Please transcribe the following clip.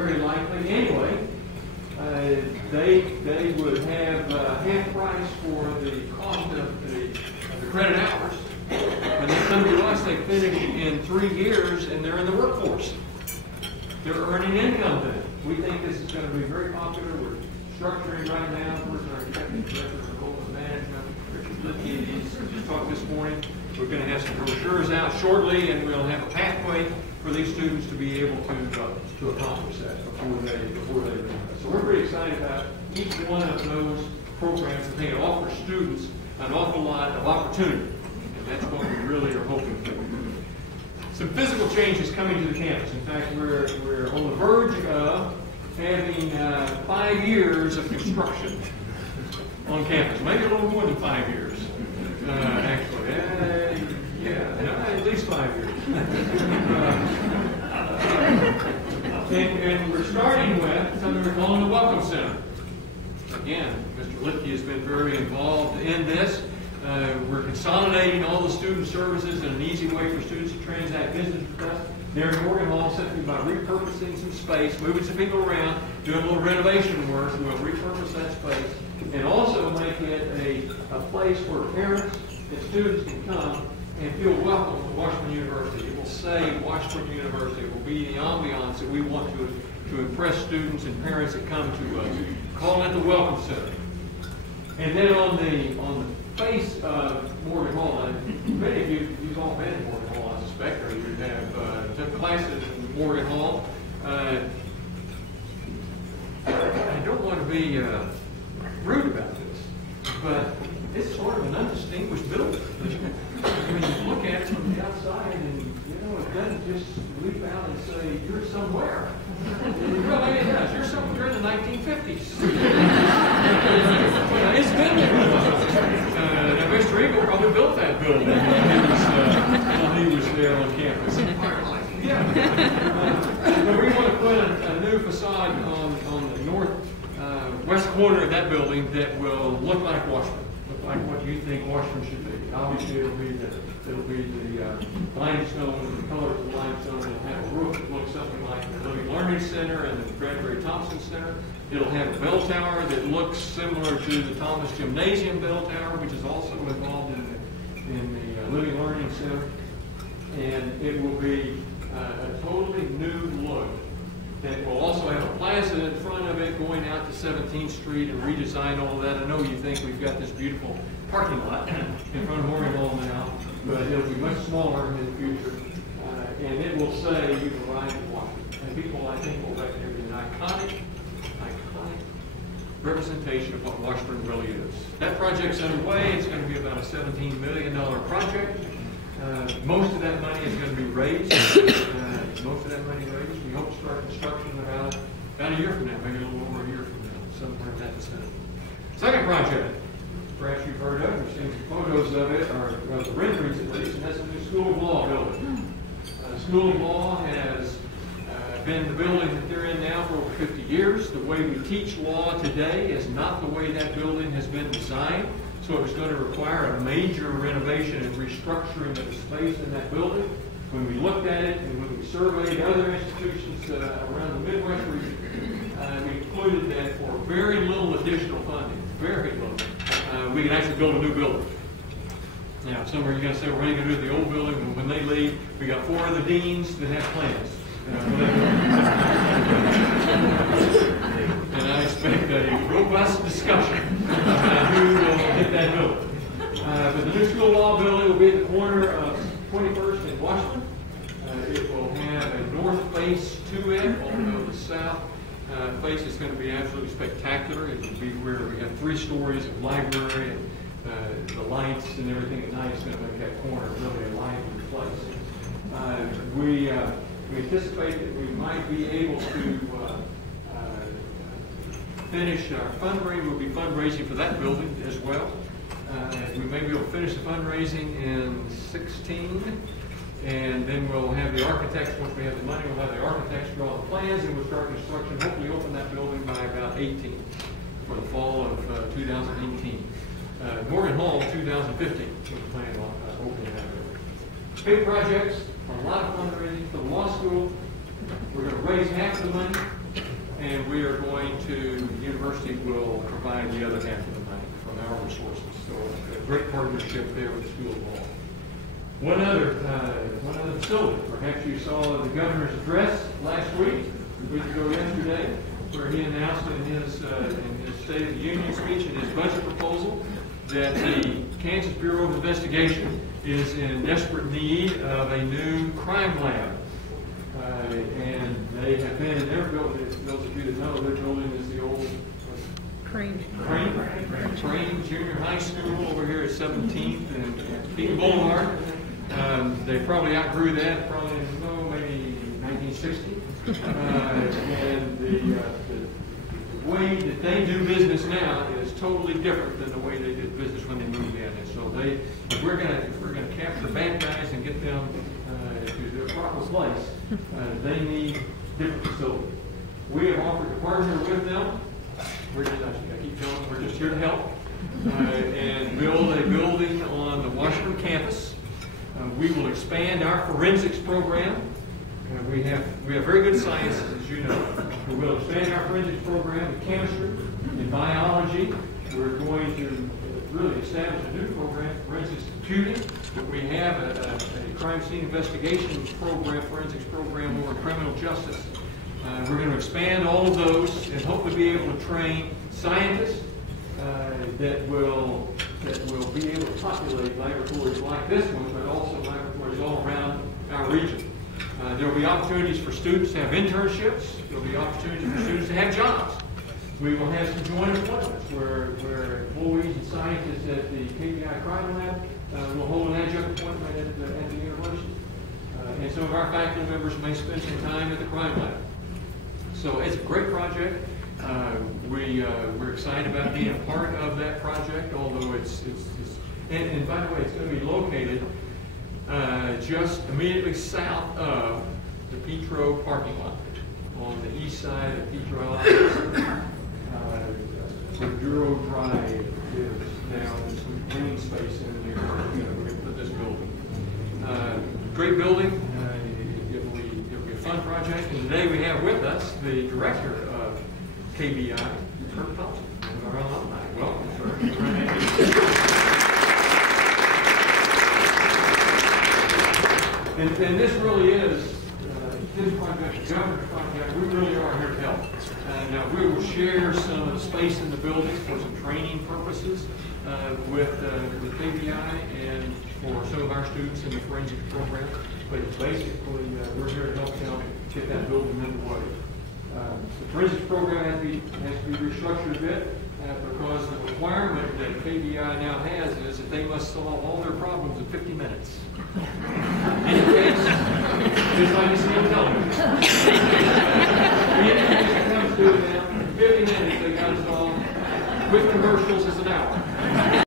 very likely. Anyway, they would have half price for the cost of the credit hours. When they come to us, they finish in 3 years and they're in the workforce. They're earning income then. We think this is going to be very popular. We're structuring right now. Of course, our executive director of enrollment management, Richard Litkey, he's talked this morning. We're going to have some brochures out shortly, and we'll have a pathway for these students to be able to accomplish that before they leave. So we're pretty excited about each one of those programs. I think it offers students an awful lot of opportunity, and that's what we really are hoping for. Some physical changes coming to the campus. In fact, we're on the verge of having 5 years of construction on campus. Maybe a little more than 5 years, actually. At least 5 years. And we're starting with something we're calling the Welcome Center. Again, Mr. Litkey has been very involved in this. We're consolidating all the student services in an easy way for students to transact business with us. There in Morgan Hall, simply by repurposing some space, moving some people around, doing a little renovation work, we'll repurpose that space and also make it a place where parents and students can come and feel welcome to Washburn University. It will say Washburn University. It will be the ambiance that we want to impress students and parents that come to us. Call it the Welcome Center. And then on the face of Morgan Hall, and many of you've all been in Morgan Hall, I suspect, or you have took classes in Morgan Hall. I don't want to be rude about this, but it's sort of an undistinguished building. I mean, you look at it from the outside, and it doesn't just leap out and say you're somewhere. Really, it does. You're somewhere in the 1950s. It's been there. Now, Mr. Eagle probably built that building while he was there on campus. But we want to put a new facade on the northwest corner of that building that will look like Washburn, look like what you think Washburn should be. Obviously, it'll be the limestone, the colors of limestone. It'll have a roof that looks something like the Living Learning Center and the Bradbury Thompson Center. It'll have a bell tower that looks similar to the Thomas Gymnasium bell tower, which is also involved in the Living Learning Center. And it will be a totally new look that will also have a plaza in front of it going out to 17th Street and redesign all of that. I know you think we've got this beautiful parking lot in front of Morgan Hall now, but it'll be much smaller in the future. And it will say you can ride in Washington. And people, I think, will recognize an iconic representation of what Washburn really is. That project's underway. It's going to be about a $17 million project. Most of that money is going to be raised. We hope to start construction about a year from now, maybe a little over a year from now, somewhere in that vicinity. Second project, perhaps you've heard of, you've seen some photos of it, or the renderings at least, and that's the new School of Law building. The School of Law has been the building that they're in now for over 50 years. The way we teach law today is not the way that building has been designed. So it was going to require a major renovation and restructuring of the space in that building. When we looked at it and when we surveyed other institutions around the Midwest region, we concluded that for very little additional funding, very little, we can actually build a new building. Now, somewhere you're going to say, well, what are you going to do with the old building? And when they leave, we got 4 of the deans that have plans. And I expect a robust discussion about who will get that building. But the new School of Law building will be at the corner of 21st and Washburn. It will have a north face to it, although the south face is going to be absolutely spectacular. It will be where we have 3 stories of library and the lights and everything at night is going to make that corner really a lively place. We anticipate that we might be able to finish our fundraising. We'll be fundraising for that building as well. We may be able to finish the fundraising in 16, and then we'll have the architects, once we have the money, we'll have the architects draw the plans, and we'll start construction, hopefully open that building by about 18 for the fall of 2018. Morgan Hall, 2015, we plan on opening that building. Big projects, a lot of fundraising for the law school. We're going to raise half the money and we are going to, the university will provide the other half of the money from our resources. So a great partnership there with the School of Law. One other facility. Perhaps you saw the governor's address last week, a week ago yesterday, where he announced in his State of the Union speech and his budget proposal that the Kansas Bureau of Investigation is in desperate need of a new crime lab. And they have been in their building. Those of you that know, their building is the old Crane Junior High School over here at 17th and Peak Boulevard. They probably outgrew that, probably in maybe 1960. And the way that they do business now is totally different than the way they did business when they moved in. And so if we're going to capture bad guys and get them to their proper place, they need different facilities. We have offered to partner with them. I keep telling them we're just here to help and build a building on the Washington campus. We will expand our forensics program. We have very good scientists, as you know. We will expand our forensics program in chemistry, in biology. We're going to really establish a new program, forensics computing. We have a crime scene investigation program, forensics program over criminal justice. We're going to expand all of those and hopefully be able to train scientists that will be able to populate laboratories like this one, but also laboratories all around our region. There will be opportunities for students to have internships. There will be opportunities for students to have jobs. We will have some joint appointments where employees and scientists at the KBI Crime Lab will hold an adjunct appointment at the university. And some of our faculty members may spend some time at the crime lab. So it's a great project. We're excited about being a part of that project, although and by the way, it's going to be located just immediately south of the Petro parking lot on the east side of Petro. Where Duro Drive is now, there's some green space in there. We're going to put this building. Great building. It'll be a fun project. And today we have with us the director of KBI, Kurt Thompson, one of our alumni. Welcome, sir. And this really is this project, the governor's project. We really are here to help. Now we will share some space in the building for some training purposes with KBI and for some of our students in the forensics program. But basically, we're here to help them get that building underway. The forensics program has to be restructured a bit because the requirement that KBI now has is that they must solve all their problems in 50 minutes. In case, just like you see on television. Any case comes to them, in 50 minutes they got to solve. With commercials is an hour.